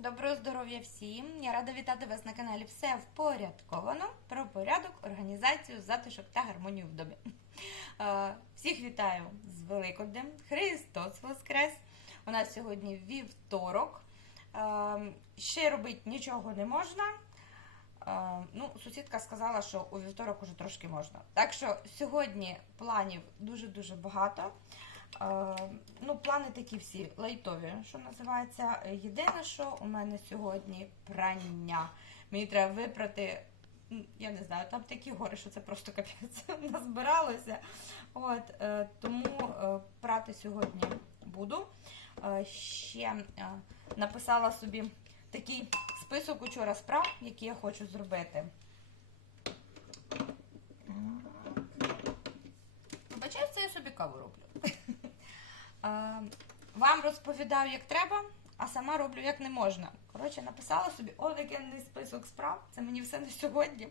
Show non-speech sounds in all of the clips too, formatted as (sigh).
Доброго здоров'я всім! Я рада вітати вас на каналі Все впорядковано про порядок, організацію, затишок та гармонію в домі. Е, Всіх вітаю з Великоднем! Христос Воскрес! У нас сьогодні вівторок. Е, Ще робити нічого не можна. Е, Ну, сусідка сказала, що у вівторок уже трошки можна. Так що сьогодні планів дуже-дуже багато. Е, Ну, плани такі всі лайтові, що називається. Єдине, що у мене сьогодні прання. Мені треба випрати. Я не знаю, там такі гори, що це просто капець (laughs) назбиралося. От, е, тому е, прати сьогодні буду. Ще написала собі такий список учора справ, які я хочу зробити. Це я собі каву роблю. Вам розповідаю, як треба, а сама роблю як не можна. Коротше, написала собі олекенний список справ. Це мені все на сьогодні.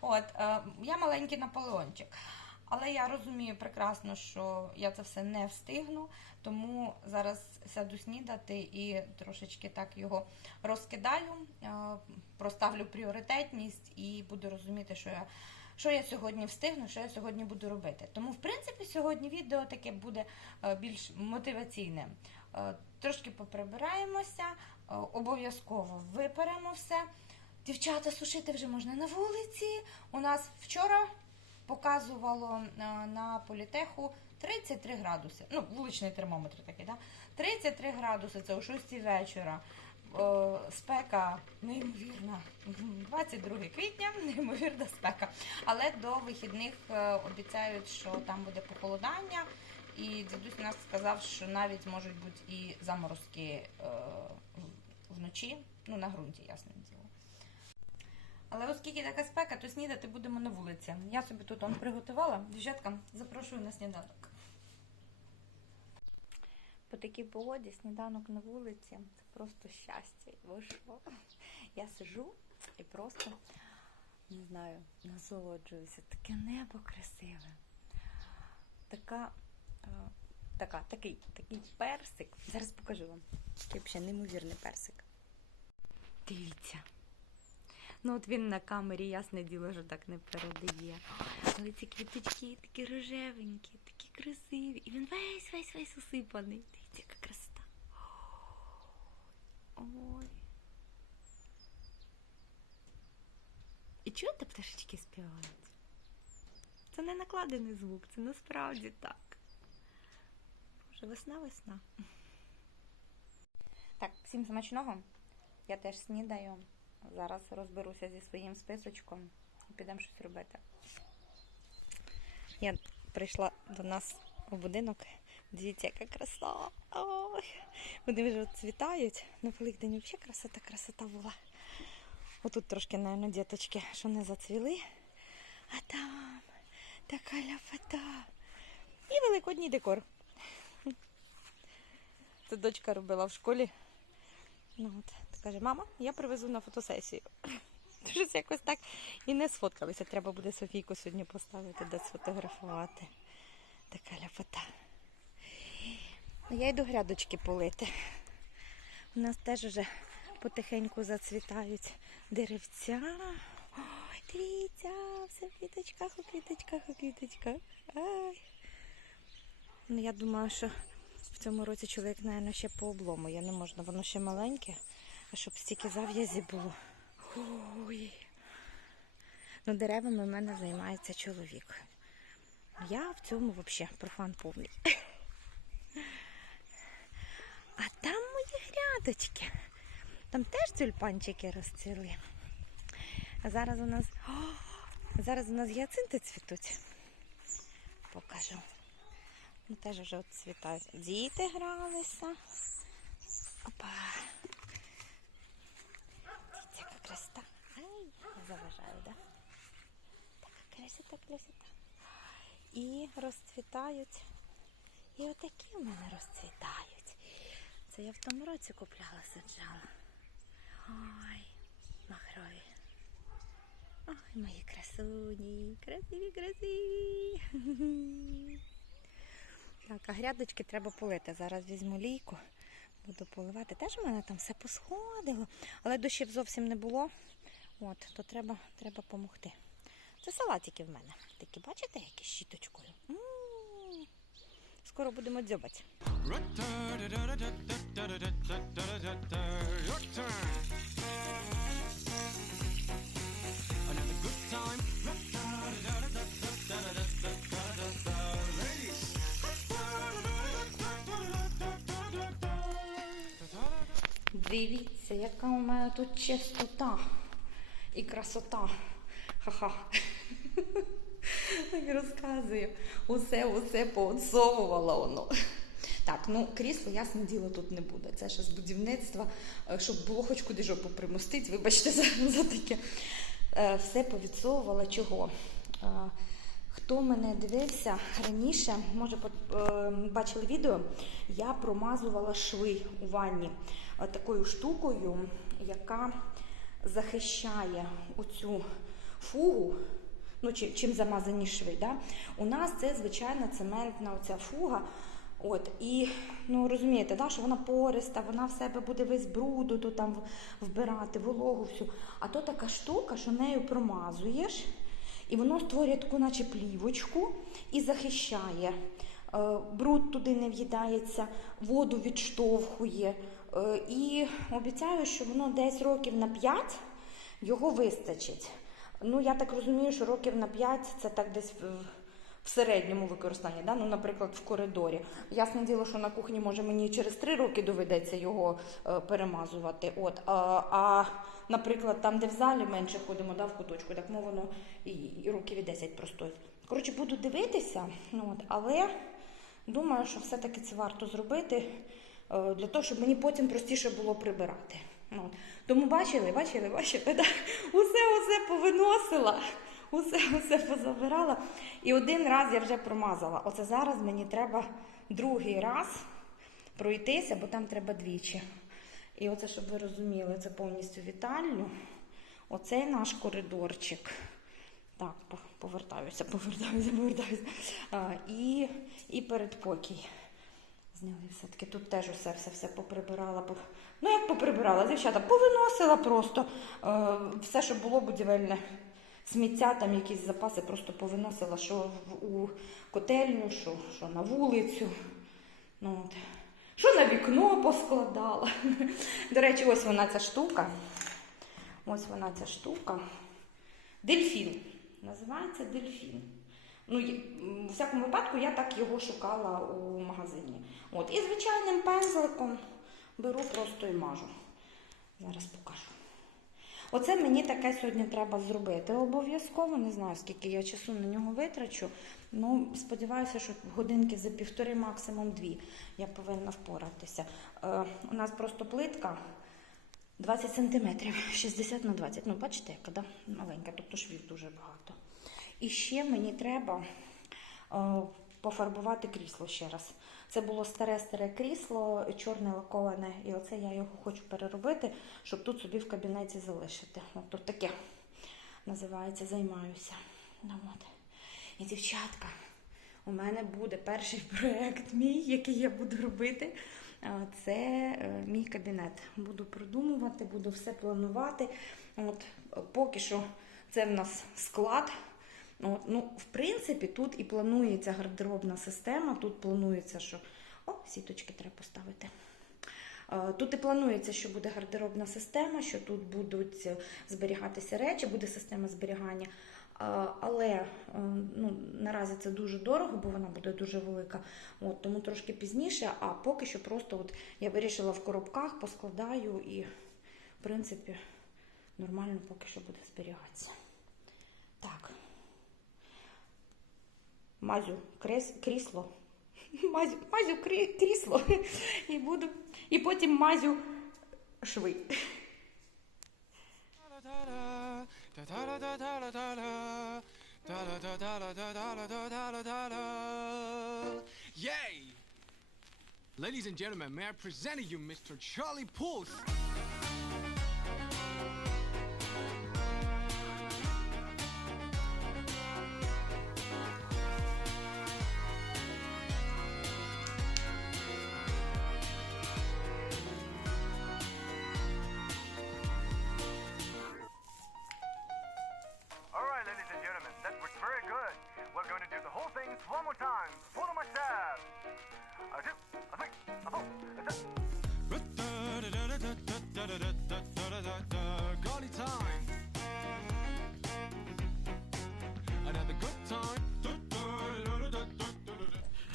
От, е, я маленький Наполеончик. Але я розумію прекрасно, що я це все не встигну, тому зараз сяду снідати і трошечки так його розкидаю, е, проставлю пріоритетність і буду розуміти, що я, що я сьогодні встигну, що я сьогодні буду робити. Тому, в принципі, сьогодні відео таке буде е, більш мотиваційне. Е, Трошки поприбираємося, е, обов'язково виперемо все. Дівчата, сушити вже можна на вулиці. У нас вчора показувало на політеху 33 градуси. Ну, вуличний термометр такий, да? 33 градуси це о 6 вечора. Спека неймовірна. 22 квітня, (laughs) неймовірна спека. Але до вихідних е, обіцяють, що там буде похолодання. І дідусь нас сказав, що навіть можуть бути і заморозки е, вночі, ну на ґрунті, ясне діло. Але оскільки така спека, то снідати будемо на вулиці. Я собі тут он приготувала. Дівчатка, запрошую на сніданок. По такій погоді сніданок на вулиці це просто щастя. Ви що? Я сижу і просто не знаю, насолоджуюся. Таке небо красиве. Така, е, така, такий, такий персик. Зараз покажу вам. Такий взагалі неймовірний персик. Дивіться. Ну, от він на камері, ясне діло, що так не передає. Але ці квіточки такі рожевенькі, такі красиві. І він весь весь весь усипаний. Дивіться, яка красота. Ой. І чуєте, пташечки співають? Це не накладений звук, це насправді так. Боже, весна, весна. Так, всім смачного. Я теж снідаю. Зараз розберуся зі своїм списочком і підемо щось робити. Я прийшла до нас у будинок. Дивіться, яка краса. Ой. Вони вже цвітають. На Великдень взагалі красота, красота була. Отут трошки, мабуть, діточки, що не зацвіли. А там така ляпота. І великодній декор. Це дочка робила в школі. Ну от, каже, мама, я привезу на фотосесію. (laughs) Щось якось так і не сфоткалися. Треба буде Софійку сьогодні поставити, де сфотографувати. Така ляпота. Я йду грядочки полити. У нас теж вже потихеньку зацвітають деревця. Ой, дивіться, все в квіточках, у квіточках, у квіточках. Ай. Ну, я думаю, що в цьому році чоловік, мабуть, ще по облому. Я не можна, воно ще маленьке, а щоб стільки зав'язі було. Ой. Ну, деревами в мене займається чоловік. Я в цьому взагалі профан повний. А там теж тюльпанчики розцвіли. А зараз у нас. О, зараз у нас гіацинти цвітуть. Покажу. Ну, теж вже от цвітають. Діти гралися. Опа. Дивіться, яка красота. Ай, заважаю, да? Така красота, красота. І розцвітають. І отакі в мене розцвітають. Це я в тому році купляла, саджала. Ой, махрові. Ой, мої красуні, красиві, красиві. Так, а грядочки треба полити. Зараз візьму лійку, Буду поливати. Теж в мене там все посходило, але дощів зовсім не було. От, то треба, треба допомогти. Це салатики в мене. Такі, бачите, які щіточкою. Скоро будемо дзьобати. Дивіться, яка у мене тут чистота і красота. Ха-ха. Так розказую. Усе, усе поотсовувала воно. Так, ну крісло, ясне діло, тут не буде. Це ще з будівництва, е, щоб було хоч куди жопу примостити. Вибачте (laughs) за, за таке. Е, Все повідсовувала. Чого? Е, Хто мене дивився раніше, може бачили відео, я промазувала шви у ванні такою штукою, яка захищає оцю фугу. Ну, чим, чим замазані шви. Да? У нас це звичайна цементна оця фуга. От, і ну розумієте, да, що вона пориста, вона в себе буде весь бруду то там вбирати, вологу всю. А то така штука, що нею промазуєш, і воно створює таку, наче плівочку, і захищає. Е, Бруд туди не в'їдається, воду відштовхує. Е, І обіцяю, що воно десь років на 5 його вистачить. Ну, я так розумію, що років на 5 це так десь в, середньому використанні, да? ну, наприклад, в коридорі. Ясне діло, що на кухні може мені через 3 роки доведеться його е, перемазувати. От, а, а, наприклад, там, де в залі менше ходимо, да, в куточку, так мов воно і, і років і 10 простоїть. Коротше, буду дивитися, ну, от, але думаю, що все-таки це варто зробити е, для того, щоб мені потім простіше було прибирати. Ну, от. Тому бачили, бачили, бачили, да? усе усе повиносила, усе усе позабирала. І один раз я вже промазала. Оце зараз мені треба другий раз пройтися, бо там треба двічі. І оце, щоб ви розуміли, це повністю вітальню. Оцей наш коридорчик. Так, повертаюся, повертаюся, повертаюся. А, і, і передпокій. Зняли все-таки тут теж усе все, все поприбирала. Ну, як поприбирала, дівчата, повиносила просто е, все, що було будівельне. Сміття, там якісь запаси просто повиносила, що у котельню, що, що на вулицю. Ну, от. Що на вікно поскладала. До речі, ось вона ця штука. Ось вона ця штука. Дельфін. Називається дельфін. Ну, у всякому випадку я так його шукала у магазині. От, і звичайним пензликом беру просто і мажу. Зараз покажу. Оце мені таке сьогодні треба зробити. Обов'язково не знаю, скільки я часу на нього витрачу. Ну, сподіваюся, що годинки за півтори, максимум дві я повинна впоратися. Е, у нас просто плитка 20 сантиметрів, 60 на 20. Ну, бачите, яка да? маленька, тобто швів дуже багато. І ще мені треба е, пофарбувати крісло ще раз. Це було старе-старе крісло, чорне лаковане, і оце я його хочу переробити, щоб тут собі в кабінеті залишити. От тут таке називається займаюся. Ну. І дівчатка, у мене буде перший (laughs) проєкт мій, який я буду робити. Це е, мій кабінет. Буду продумувати, буду все планувати. От, поки що це в нас склад. От, ну, в принципі, тут і планується гардеробна система. Тут планується, що. О, сіточки треба поставити. Е, Тут і планується, що буде гардеробна система, що тут будуть е, зберігатися речі, буде система зберігання. Е, Але ну, наразі це дуже дорого, бо вона буде дуже велика. От, тому трошки пізніше, а поки що просто от я вирішила в коробках, поскладаю і, в принципі, нормально поки що буде зберігатися. Так. Мазю крес, крісло. Мазю, мазю крісло і буду. І потім мазю шви. Yay! Ladies and gentlemen, may I present you Mr. Charlie Puth?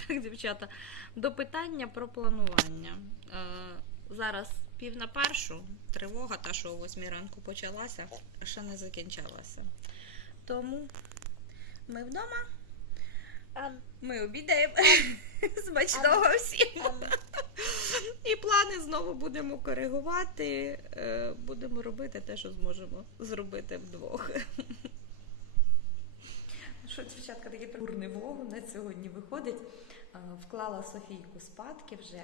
Так, дівчата, до питання про планування. Е, зараз пів на першу, тривога, та що о восьмій ранку почалася, ще не закінчилася. Тому ми вдома, ми обідаємо. (laughs) Смачного всім. І плани знову будемо коригувати. е, Будемо робити те, що зможемо зробити вдвох. Що, дівчатка, такий турний влог у нас сьогодні виходить. Е, Вклала Софійку спадки вже.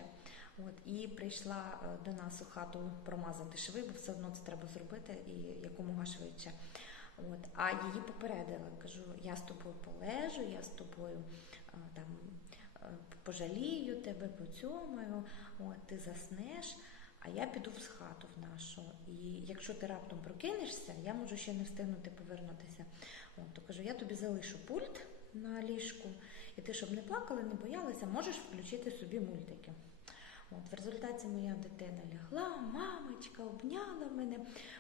От, і прийшла е, до нас у хату промазати шви, бо все одно це треба зробити і якомога швидше. От, а її попередила. Кажу, я з тобою полежу, я з тобою е, там пожалію тебе, поцьомаю, от, ти заснеш, а я піду в хату в нашу. І якщо ти раптом прокинешся, я можу ще не встигнути повернутися. От, то кажу, я тобі залишу пульт на ліжку, і ти, щоб не плакала, не боялася, можеш включити собі мультики. От, в результаті моя дитина лягла, мамочка обняла мене,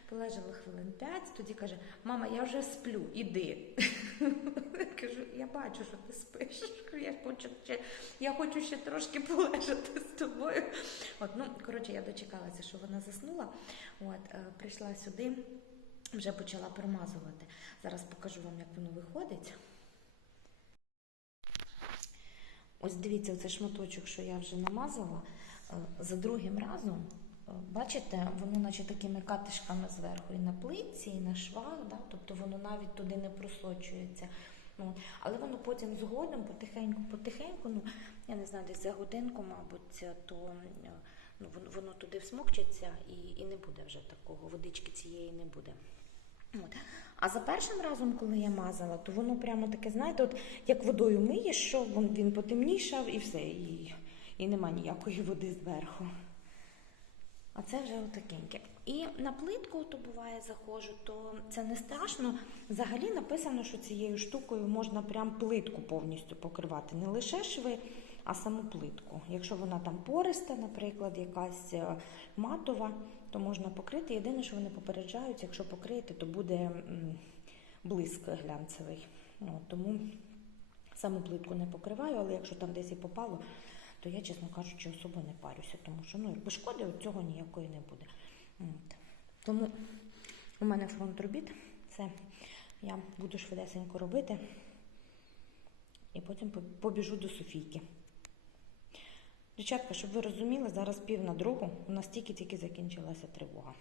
полежала хвилин п'ять, тоді каже, мама, я вже сплю, іди. Кажу, я бачу, що ти спиш. Я хочу ще, я хочу ще трошки полежати з тобою. От, ну, коротше, я дочекалася, що вона заснула. От, е, прийшла сюди, вже почала промазувати. Зараз покажу вам, як воно виходить. Ось дивіться, оцей шматочок, що я вже намазала, за другим разом, е, бачите, воно наче такими катишками зверху і на плитці, і на швах, да? тобто воно навіть туди не просочується. Ну, але воно потім згодом, потихеньку, потихеньку, ну, я не знаю, десь за годинку, мабуть, то е, ну, воно, туди всмокчиться і, і не буде вже такого, водички цієї не буде. От. А за першим разом, коли я мазала, то воно прямо таке, знаєте, от як водою миєш, що він потемнішав і все, і, і нема ніякої води зверху. А це вже отакеньке. І на плитку, то буває, заходжу, то це не страшно. Взагалі написано, що цією штукою можна прям плитку повністю покривати. Не лише шви, а саму плитку. Якщо вона там пориста, наприклад, якась е, матова, то можна покрити. Єдине, що вони попереджають, якщо покриєте, то буде блиск глянцевий. Ну, тому саму плитку не покриваю, але якщо там десь і попало, то я, чесно кажучи, особо не парюся, тому що ну, якби шкоди от цього ніякої не буде. Тому у мене фронт робіт. Це я буду швидесенько робити. І потім побіжу до Софійки. Дівчатка, щоб ви розуміли, зараз пів на другу, у нас тільки-тільки закінчилася тривога.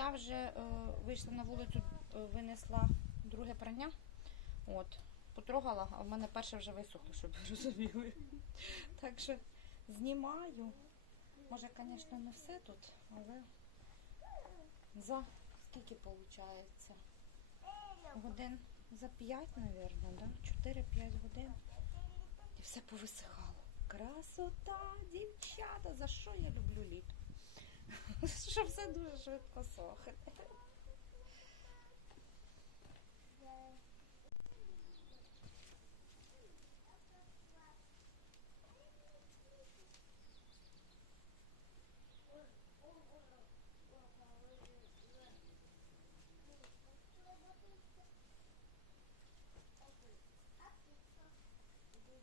Я вже е, вийшла на вулицю, е, винесла друге прання. От, потрогала, а в мене перше вже висохло, щоб ви розуміли. Так що знімаю. Може, звісно, не все тут, але за скільки виходить? Годин за 5, мабуть, да? 4-5 годин. І все повисихало. Красота, дівчата, за що я люблю літо? Що все дуже швидко.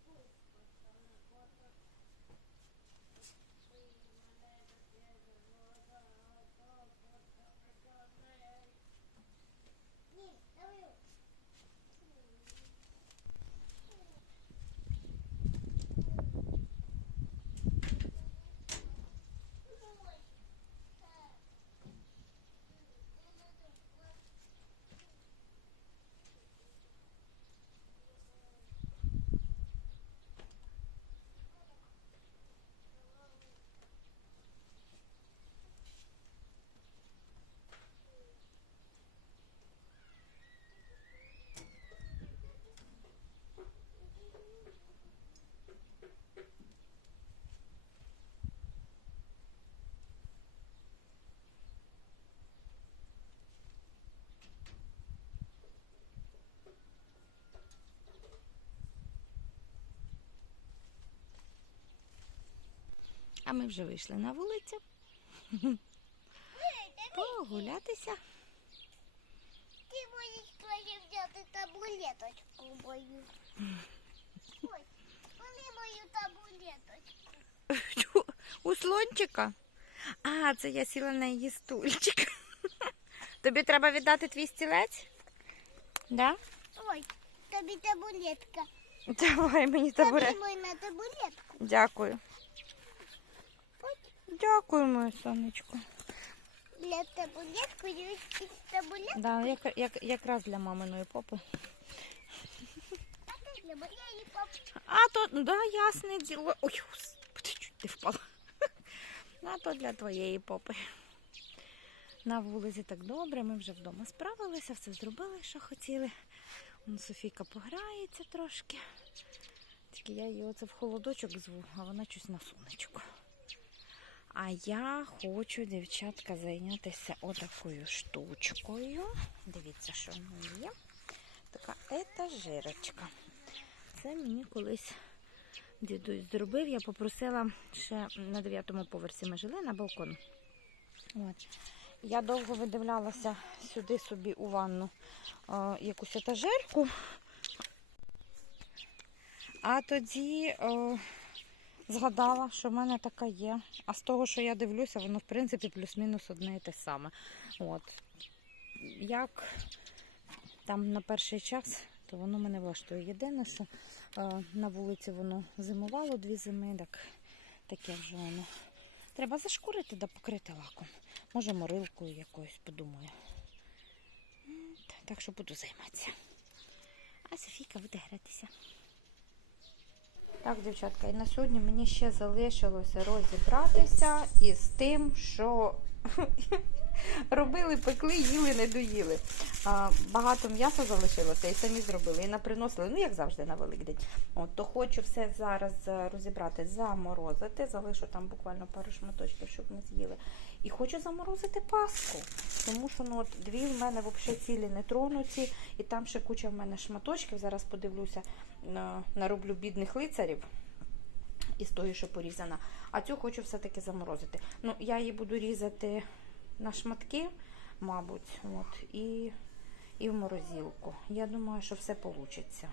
Thank you. W. ми вже вийшли на вулицю. Погулятися. Ти можеш краще взяти табуреточку мою. Ой, коли мою табуреточку. У слончика? А, це я сіла на її стульчик. Тобі треба віддати твій стілець? Да? Ой, тобі табуретка. Давай мені табурет. Тобі на табуретку. Дякую. Дякую, моє сонечко. Для табуретку є табурет, Да, як, як, якраз для маминої попи. а ти для моєї папки. А то, ну да, ясне діло. Ой, господи, чуть не впала. А то для твоєї попи. На вулиці так добре, ми вже вдома справилися, все зробили, що хотіли. Вон Софійка пограється трошки. Тільки я її оце в холодочок зву, а вона щось на сонечку. А я хочу, дівчатка, зайнятися отакою штучкою. Дивіться, що в мене є. Така етажерочка. Це мені колись дідусь зробив. Я попросила ще на дев'ятому поверсі ми жили на балкон. От. Я довго видивлялася сюди собі у ванну е, якусь етажерку. А тоді е, згадала, що в мене така є. А з того, що я дивлюся, воно в принципі плюс-мінус одне і те саме. От. Як там на перший час, то воно мене влаштує. Єдине, е, на вулиці воно зимувало дві зими, так таке вже воно. Треба зашкурити да покрити лаком. Може, морилкою якоюсь подумаю. Так що буду займатися. А Софійка буде гратися. Так, дівчатка, і на сьогодні мені ще залишилося розібратися із тим, що (laughs) робили, пекли, їли, не доїли. А, багато м'яса залишилося і самі зробили, і наприносили, ну як завжди на Великдень. От, то хочу все зараз е, розібрати, заморозити. Залишу там буквально пару шматочків, щоб ми з'їли. І хочу заморозити паску. Тому що ну, от, дві в мене взагалі цілі не тронуті, і там ще куча в мене шматочків. Зараз подивлюся, нароблю бідних лицарів із тої, що порізана. А цю хочу все-таки заморозити. Ну, я її буду різати на шматки, мабуть, от, і, і в морозилку. Я думаю, що все вийде.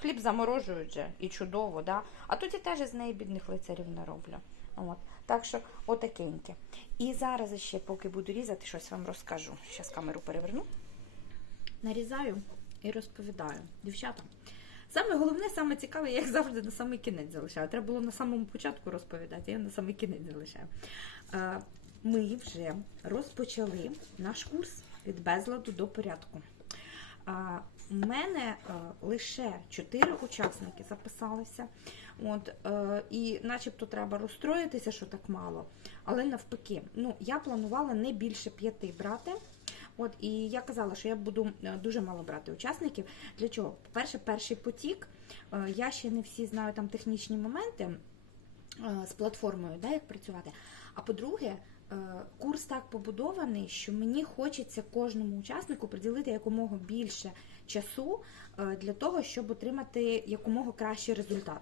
Хліб заморожують же і чудово, да? а тоді теж з неї бідних лицарів не роблю. От. Так що отакеньке. І зараз ще, поки буду різати, щось вам розкажу. Зараз камеру переверну. Нарізаю і розповідаю. Дівчата, саме головне, саме цікаве, я як завжди на самий кінець залишаю. Треба було на самому початку розповідати, я на самий кінець залишаю. Е, Ми вже розпочали наш курс від безладу до порядку. У мене е, лише 4 учасники записалися. От, е, і начебто треба розстроїтися, що так мало. Але навпаки, ну, я планувала не більше п'яти брати. От, і я казала, що я буду е, дуже мало брати учасників. Для чого? По-перше, перший потік. Я ще не всі знаю там технічні моменти з платформою, да, як працювати. А по-друге, курс так побудований, що мені хочеться кожному учаснику приділити якомога більше часу е, для того, щоб отримати якомога кращий результат.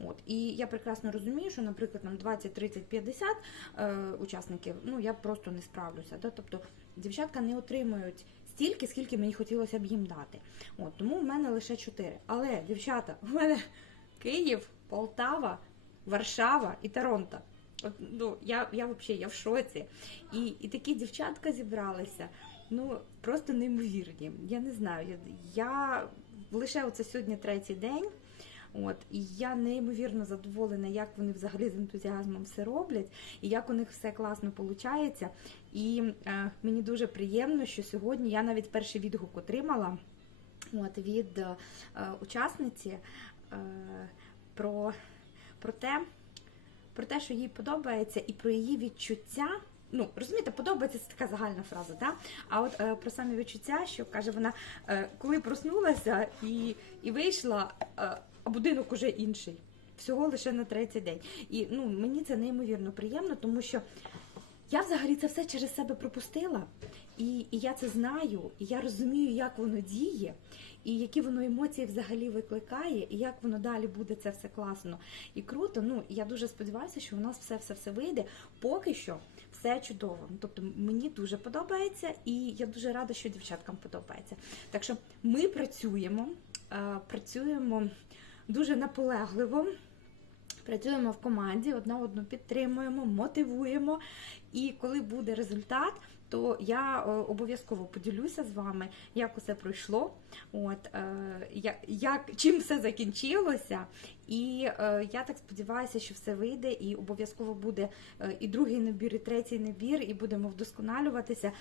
От і я прекрасно розумію, що, наприклад, там 20, 30, 50 е, учасників, ну я просто не справлюся. Да? Тобто дівчатка не отримують стільки, скільки мені хотілося б їм дати. От тому в мене лише 4. Але дівчата, в мене Київ, Полтава, Варшава і Торонто. От, ну, я, я взагалі я в шоці. І, і такі дівчатка зібралися. Ну, просто неймовірні. Я не знаю. Я, я лише оце сьогодні третій день. От, і я неймовірно задоволена, як вони взагалі з ентузіазмом все роблять, і як у них все класно виходить. І е, мені дуже приємно, що сьогодні я навіть перший відгук отримала от, від е, учасниці е, про, про те, про те, що їй подобається, і про її відчуття. Ну, розумієте, подобається це така загальна фраза, так? А от е, про самі відчуття, що каже вона, е, коли проснулася і, і вийшла, е, а будинок уже інший. Всього лише на третій день. І ну, мені це неймовірно приємно, тому що я взагалі це все через себе пропустила, і, і я це знаю, і я розумію, як воно діє, і які воно емоції взагалі викликає, і як воно далі буде це все класно і круто. Ну я дуже сподіваюся, що у нас все все все вийде. Поки що все чудово. Ну, Тобто мені дуже подобається, і я дуже рада, що дівчаткам подобається. Так що ми працюємо, е, працюємо дуже наполегливо. Працюємо в команді, одна одну підтримуємо, мотивуємо. І коли буде результат, то я е, обов'язково поділюся з вами, як усе пройшло, от е, як, чим все закінчилося. І е, я так сподіваюся, що все вийде, і обов'язково буде і другий набір, і третій набір, і будемо вдосконалюватися.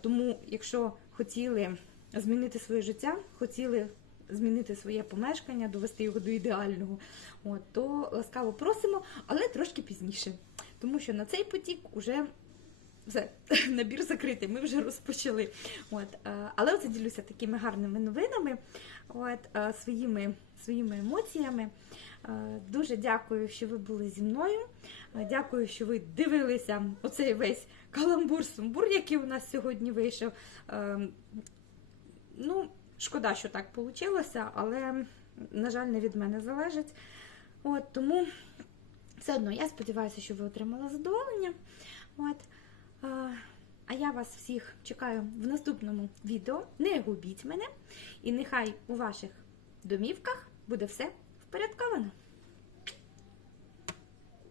Тому, якщо хотіли змінити своє життя, хотіли змінити своє помешкання, довести його до ідеального, от, то ласкаво просимо, але трошки пізніше. Тому що на цей потік уже все, (laughs) набір закритий, ми вже розпочали. От, е, але оце ділюся такими гарними новинами, от, е, своїми, своїми емоціями. Е, Дуже дякую, що ви були зі мною. Дякую, що ви дивилися оцей весь каламбур-сумбур, який у нас сьогодні вийшов. Ну, шкода, що так вийшло, але, на жаль, не від мене залежить. От, тому все одно я сподіваюся, що ви отримали задоволення. От. А, я вас всіх чекаю в наступному відео. Не губіть мене, і нехай у ваших домівках буде все впорядковано.